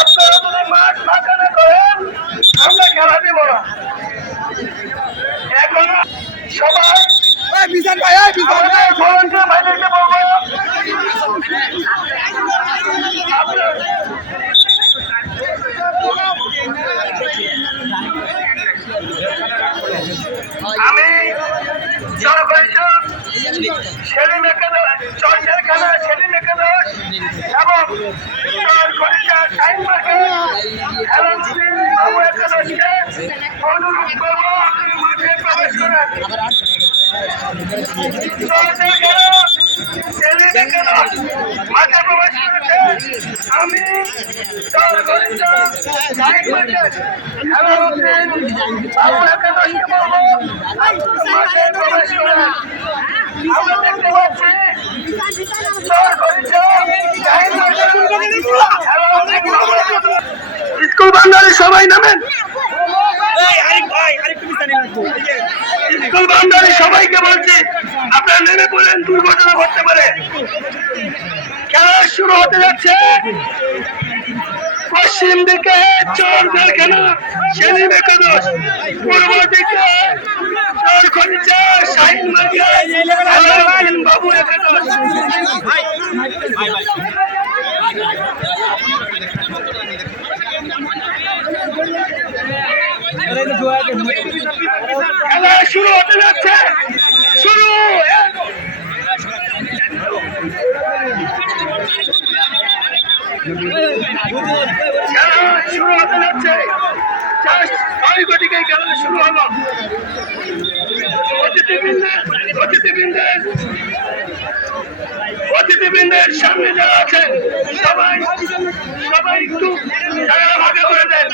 আপনারা যদি মাঠ ফাঁকা না করেন আমরা খেলা দেব না। এখন সবাই ভলান্টিয়ার ভাইদেরকে বলবো আমি সেলিম একাদশ চর্চার খেলা সেলিম একাদশ এবং অনুরোধ করবো মাঠে প্রবেশ করেন। মাঠে প্রবেশ করেছে আমি একাদশকে বলবো মাঠে প্রবেশ করেন। আমরা দেখতে পাচ্ছি স্কুল বান্ধবী সবাই নামেন। স্কুল বান্ধবী সবাইকে বলছি আপনারা নেমে পড়েন, দুর্ঘটনা ঘটতে পারে। খেলা শুরু হতে যাচ্ছে। পশ্চিম দিকে চর জেলখানা সেলিম একাদশ, পূর্ব দিকে চর খনিচা শাহিন মার্কেট বাবু একাদশ। খেলা শুরু হতে যাচ্ছে। শুরু শুরু হতে যাচ্ছে। ছয় কোটিকে খেলা শুরু হলো। অতিথিবৃন্দের সামনে যারা আছে সবাই একটু জায়গা ভাগে করে দেন।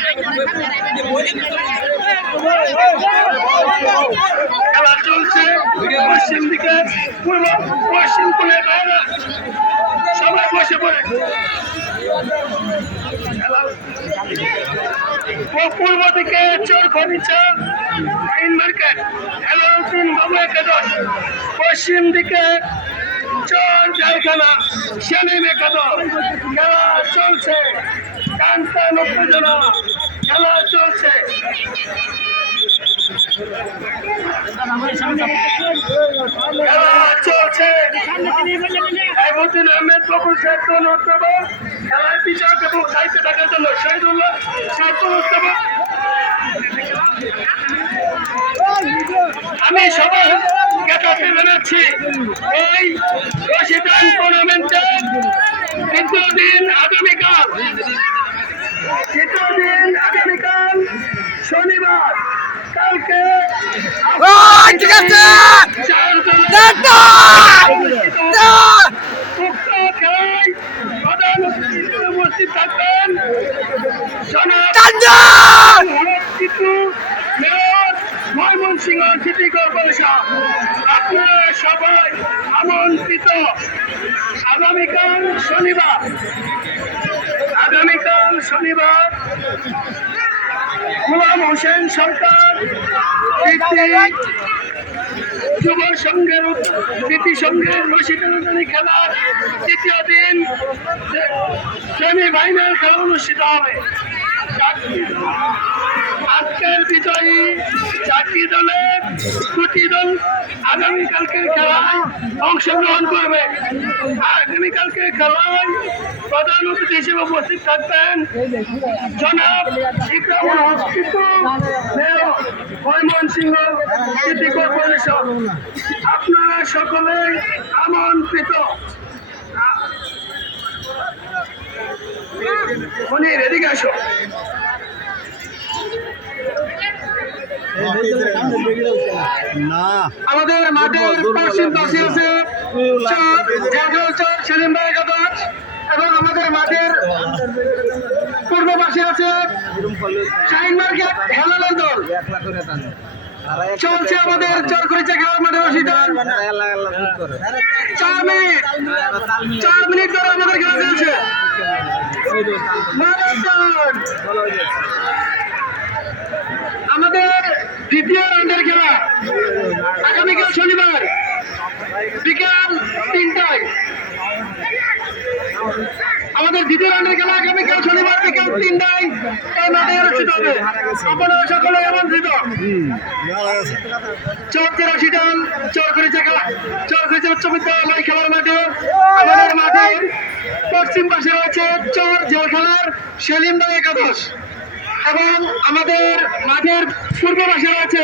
খেলা চলছে পশ্চিম দিকে, পশ্চিম কোণে বাইরে সবাই বসে পড়ে। পূর্ব দিকে চর খনিচা শাহিন মার্কেট এলাউদ্দিন বাবু একাদশ, পশ্চিম দিকে চর জেলখানা সেলিম একাদশ। খেলা চলছে, টানটান উত্তেজনা, খেলা চলছে। খেলা চলছে। আইবুদ্দিন আহমেদ বকুল সাহেব খেলার বিচার এবং সাহিত্য থাকার জন্য শহীদুল্লাহ আমি সবাই জ্ঞাতাতে জানাচ্ছি এই রশিদান টুর্নামেন্টের দ্বিতীয় দিন আগামীকাল শনিবার। কালকে প্রধান অতিথি উপস্থিত থাকবেন ময়মনসিংহ সিটি কর্পোরেশন। আপনারা সবাই আমন্ত্রিত। আগামীকাল শনিবার গোলাম হোসেন সরকার যুব সংঘের প্রীতি সংঘের রশিদানি খেলার তৃতীয় দিন সেমিফাইনাল খেলা অনুষ্ঠিত হবে। আজকের বিজয়ী 4টি দলের 2টি দল আগামীকালকের খেলায় অংশগ্রহণ করবে। আগামীকালকের খেলায় প্রধান অতিথি হিসেবে উপস্থিত থাকবেন জনাব ইকরামুল হক টিটু, ময়মনসিংহ সিটি কর্পোরেশন। আপনারা সকলেই আমন্ত্রিত। মনির এদিকে আসো। আমাদের মাঠের পশ্চিম পাশে আছে সেলিম ভাই একাদশ এবং আমাদের মাঠের পূর্ব পাশে আছে শাহিন মার্কেট হেলালাল দল। চলছে আমাদের চরখরিচা খেলার মাঠে রশিদান। 4 মিনিট ধরে আমাদের খেলা চলছে। আমাদের দ্বিতীয় রাউন্ডের খেলা আগামীকাল শনিবার বিকাল 3টায়। আমাদের দ্বিতীয় রাউন্ডের খেলা আগামীকাল শনিবার এই মাঠে অনুষ্ঠিত হবে। আপনারা সকলে আমন্ত্রিত। চর 83 দল চরখড়িচা উচ্চ বিদ্যালয় খেলার মাঠে আমাদের মাঠের পশ্চিম পাশে রয়েছে চর জেলখানার সেলিম ভাই একাদশ এবং আমাদের মাঠের পূর্ব পাশে রয়েছে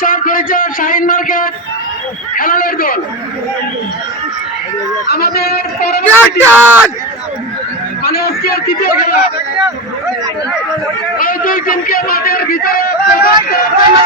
চরখড়িচা শাহিন মার্কেট খেলালের দল। আমাদের পরবর্তী মানে আজকের তৃতীয় খেলা ওই দুই টিমকে মাঠের ভিতরে প্রবেশ করার জন্য